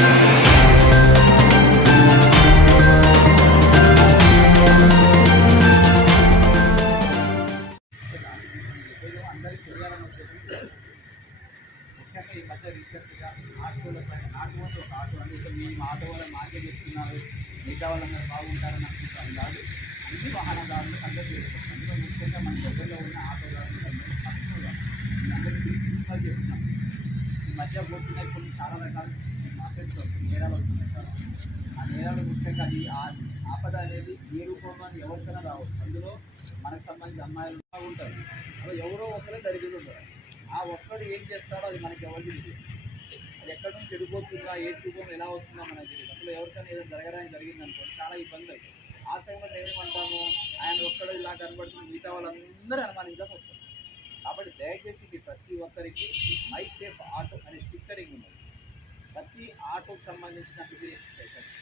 అందరికీ తెలియాలని వచ్చేసి ముఖ్యంగా ఈ మధ్య రీసెంట్గా ఆటో ఒక ఆటో అని మేము ఆటో వాళ్ళ మాకే చెప్తున్నారు, మిగతా వాళ్ళందరూ బాగుంటారని అనుకుంటాం కాదు. అన్ని వాహనదారులు అందరికీ తెలుసు. అందులో ముఖ్యంగా మన దగ్గరలో ఉన్న ఆటోదారులు అందరికీ పిలిపించుకొని చెప్తున్నాం. ఈ మధ్య పోతున్నాయి కొన్ని చాలా రకాల మార్కెట్స్ నేరాలు అవుతున్నాయి సార్. ఆ నేరాలు ముఖ్యంగా అది ఆపద అనేది ఏ రూపంలో ఎవరికైనా రావచ్చు. అందులో మనకు సంబంధించిన అమ్మాయిలు ఉంటారు, అవి ఎవరో ఒకరే జరిగింది ఉంటారు. ఆ ఒక్కడు ఏం చేస్తాడో అది మనకి ఎవరికి తెలియదు. అది ఎక్కడి నుంచి చెడిపోతుందా, ఏ రూపం ఎలా వస్తుందో మనకు తెలియదు. అసలు ఎవరికైనా ఏదైనా జరగడానికి జరిగింది అనుకోండి, చాలా ఇబ్బంది అవుతుంది. ఆ సమయంలో మేమేమంటాము, ఆయన ఒక్కడు ఇలా కనబడుతుంది, మిగతా వాళ్ళందరూ అనుమానించాల్సి వస్తుంది. కాబట్టి దయచేసి ప్రతి ఒక్కరికి మై సేఫ్ ఆటో అనే స్టిక్కరింగ్ ఉన్నది. ప్రతి ఆటోకి సంబంధించిన ఇది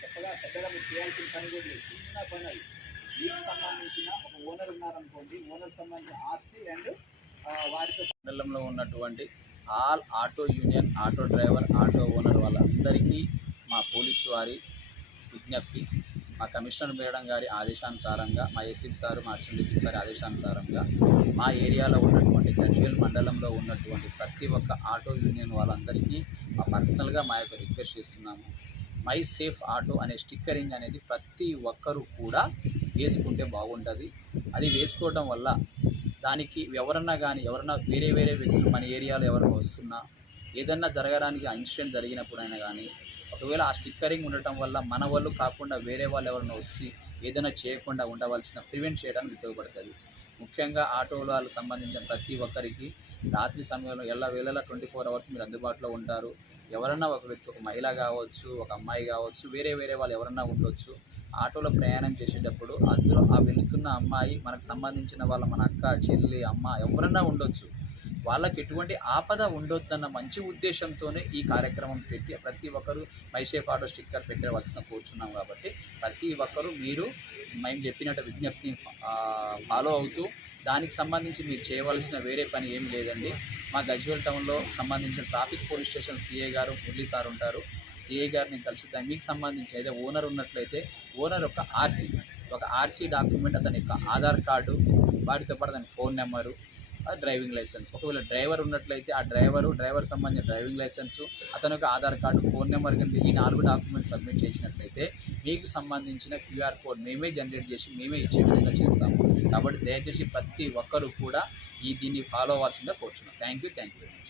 పెద్దగా మీరు చేయాల్సిన పని కూడా లేదు, చిన్న పని అది. వీటికి సంబంధించిన ఒక ఓనర్ ఉన్నారనుకోండి, ఓనర్ సంబంధించిన ఆర్సీ అండ్ వారితో మండలంలో ఉన్నటువంటి all auto union, auto driver, auto owner వాళ్ళందరికీ మా పోలీసు వారి విజ్ఞప్తి, మా కమిషనర్ మేడం గారి ఆదేశానుసారంగా, మా ఎస్సీ సారు, మా అసిస్టెంట్ ఎస్సీ సార్ ఆదేశానుసారంగా మా ఏరియాలో ఉన్నటువంటి గజ్వేల్ మండలంలో ఉన్నటువంటి ప్రతి ఒక్క ఆటో యూనియన్ వాళ్ళందరికీ మా పర్సనల్గా మా యొక్క రిక్వెస్ట్ చేస్తున్నాము. మై సేఫ్ ఆటో అనే స్టిక్కరింగ్ అనేది ప్రతి ఒక్కరూ కూడా వేసుకుంటే బాగుంటుంది. అది వేసుకోవడం వల్ల దానికి ఎవరన్నా వేరే వ్యక్తులు మన ఏరియాలో ఎవరైనా వస్తున్నా, ఏదన్నా జరగడానికి ఇన్సిడెంట్ జరిగినప్పుడైనా కానీ, ఒకవేళ ఆ స్టిక్కరింగ్ ఉండటం వల్ల మన వాళ్ళు కాకుండా వేరే వాళ్ళు ఎవరైనా వచ్చి ఏదైనా చేయకుండా ఉండవలసిన ప్రివెంట్ చేయడానికి ఉపయోగపడుతుంది. ముఖ్యంగా ఆటో వాళ్ళకు సంబంధించిన ప్రతి ఒక్కరికి రాత్రి సమయంలో ఎల్లవేళలా 24 అవర్స్ మీరు అందుబాటులో ఉంటారు. ఎవరన్నా ఒక వ్యక్తి, ఒక మహిళ కావచ్చు, ఒక అమ్మాయి కావచ్చు, వేరే వాళ్ళు ఎవరన్నా ఉండొచ్చు. ఆటోలో ప్రయాణం చేసేటప్పుడు అందులో ఆ వెళుతున్న అమ్మాయి మనకు సంబంధించిన మన అక్క, చెల్లి, అమ్మ ఎవరన్నా ఉండొచ్చు. వాళ్ళకి ఎటువంటి ఆపద ఉండొద్దన్న మంచి ఉద్దేశంతోనే ఈ కార్యక్రమం పెట్టి ప్రతి ఒక్కరూ మైసేఫ్ ఆటో స్టిక్కర్ పెట్టవలసిన కోరుచున్నాం. కాబట్టి ప్రతి ఒక్కరూ మీరు మేము చెప్పినట్టు విజ్ఞప్తి ఫాలో అవుతూ దానికి సంబంధించి మీరు చేయవలసిన వేరే పని ఏం లేదండి. మా గజ్వేల్ టౌన్లో సంబంధించిన ట్రాఫిక్ పోలీస్ స్టేషన్ సిఐ గారు మురళీ సార్ ఉంటారు. సిఐ గారిని కలిసి మీకు సంబంధించి ఏదో ఓనర్ ఉన్నట్లయితే ఓనర్ ఒక ఆర్సీ డాక్యుమెంట్, అతని యొక్క ఆధార్ కార్డు, వాటితో పాటు అతని ఫోన్ నెంబరు, డ్రైవింగ్ లైసెన్స్. ఒకవేళ డ్రైవర్ ఉన్నట్లయితే ఆ డ్రైవర్ సంబంధించిన డ్రైవింగ్ లైసెన్సు, అతని యొక్క ఆధార్ కార్డు, ఫోన్ నెంబర్ కంటే ఈ 4 డాక్యుమెంట్స్ సబ్మిట్ చేసినట్లయితే మీకు సంబంధించిన క్యూఆర్ కోడ్ మేమే జనరేట్ చేసి మేమే ఇచ్చే విధంగా చేస్తాము. కాబట్టి దయచేసి ప్రతి ఒక్కరూ కూడా దీన్ని ఫాలో అవ్వాల్సిందిగా కోరుచున్నాం. Thank you very much.